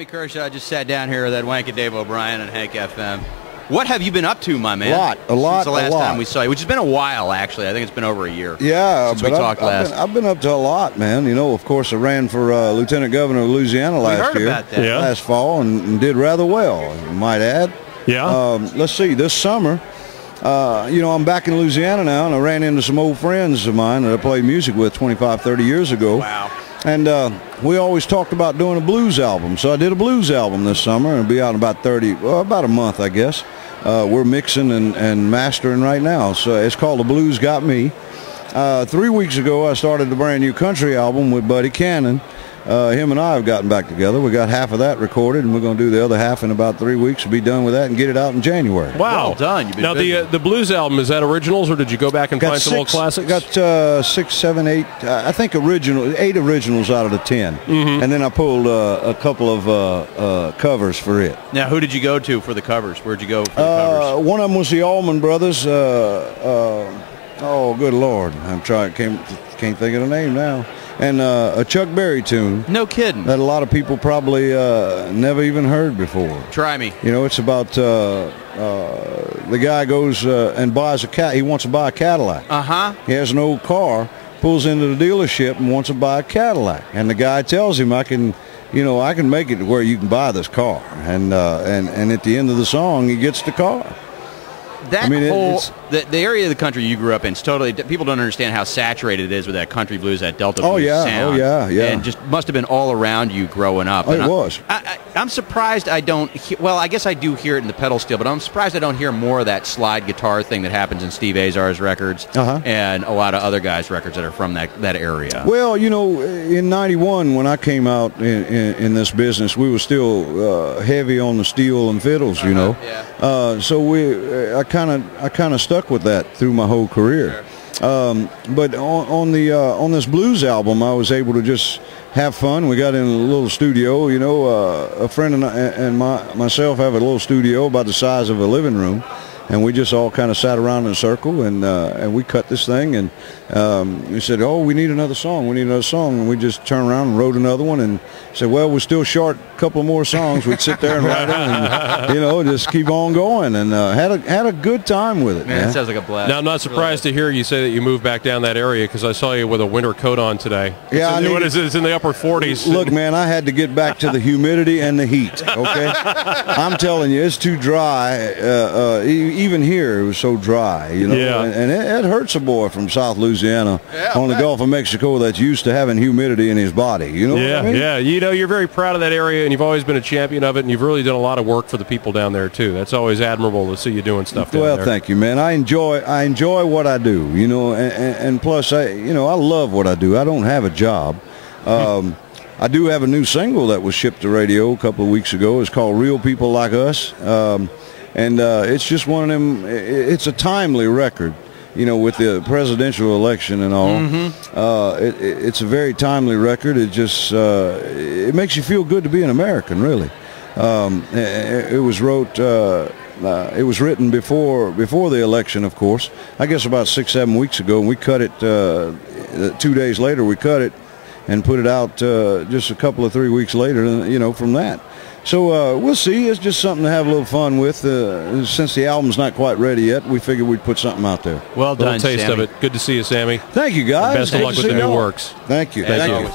Sammy Kershaw just sat down here with that Wank and Dave O'Brien on Hank FM. What have you been up to, my man? A lot. Since the last time we saw you, which has been a while, actually. I think it's been over a year. Yeah, since we talked last. I've been up to a lot, man. You know, of course, I ran for Lieutenant Governor of Louisiana last year, last fall, and did rather well, you might add. Yeah. Let's see, this summer, you know, I'm back in Louisiana now, and I ran into some old friends of mine that I played music with 25, 30 years ago. Wow. And we always talked about doing a blues album. So I did a blues album this summer, and it'll be out in about a month, I guess. We're mixing and mastering right now. So it's called The Blues Got Me. 3 weeks ago, I started a brand new country album with Buddy Cannon. Him and I have gotten back together. We got half of that recorded, and we're going to do the other half in about 3 weeks. We'll be done with that and get it out in January. Wow. Well done. You've been now, busy. the blues album, is that originals, or did you go back and find some old classics? Got 6, 7, 8, I think 8 originals out of the 10. Mm-hmm. And then I pulled a couple of covers for it. Now, who did you go to for the covers? Where'd you go for the covers? One of them was the Allman Brothers. Oh, good Lord. Can't think of the name now. And a Chuck Berry tune. No kidding. That a lot of people probably never even heard before. Try me. You know, it's about the guy goes and buys he wants to buy a Cadillac. Uh-huh. He has an old car, pulls into the dealership and wants to buy a Cadillac. And the guy tells him, I can make it to where you can buy this car. And at the end of the song, he gets the car. The area of the country you grew up in, people don't understand how saturated it is with that country blues, that Delta blues sound. Oh, yeah. And just must have been all around you growing up. Oh, it was. I'm surprised I don't well, I guess I do hear it in the pedal steel, but I'm surprised I don't hear more of that slide guitar thing that happens in Steve Azar's records and a lot of other guys' records that are from that area. Well, you know, in 91, when I came out in this business, we were still heavy on the steel and fiddles, you know. Yeah. So I kind of stuck with that through my whole career. But on this blues album, I was able to just have fun. We got in a little studio, you know. A friend and myself have a little studio about the size of a living room, and we just all kind of sat around in a circle and we cut this thing, and we said, oh, we need another song, and we just turned around and wrote another one and said, well, we're still short a couple more songs. We'd sit there and write them and, you know, just keep on going, and had a good time with it. Man, it sounds like a blast. Now, I'm not surprised to hear you say that you moved back down that area, because I saw you with a winter coat on today. Yeah, it's in the upper 40s. Look, man, I had to get back to the humidity and the heat, okay? I'm telling you, it's too dry. Even here, it was so dry, you know. Yeah. And it hurts a boy from South Louisiana on the Gulf of Mexico that's used to having humidity in his body, you know what I mean? Yeah. You know, you're very proud of that area, and you've always been a champion of it, and you've really done a lot of work for the people down there, too. That's always admirable to see you doing stuff down there. Well, thank you, man. I enjoy what I do, you know, and plus, I love what I do. I don't have a job. I do have a new single that was shipped to radio a couple of weeks ago. It's called Real People Like Us. And it's just one of them. It's a timely record, you know, with the presidential election and all. Mm-hmm. It's a very timely record. It just it makes you feel good to be an American, really. It was written before the election, of course. I guess about 6-7 weeks ago, and we cut it 2 days later. We cut it and put it out just a couple of 3 weeks later, you know, from that. So we'll see. It's just something to have a little fun with. Since the album's not quite ready yet, we figured we'd put something out there. Well done, taste Sammy. of it. Good to see you, Sammy. Thank you, guys. And best of luck with the new works. Thank you. Thank you. you.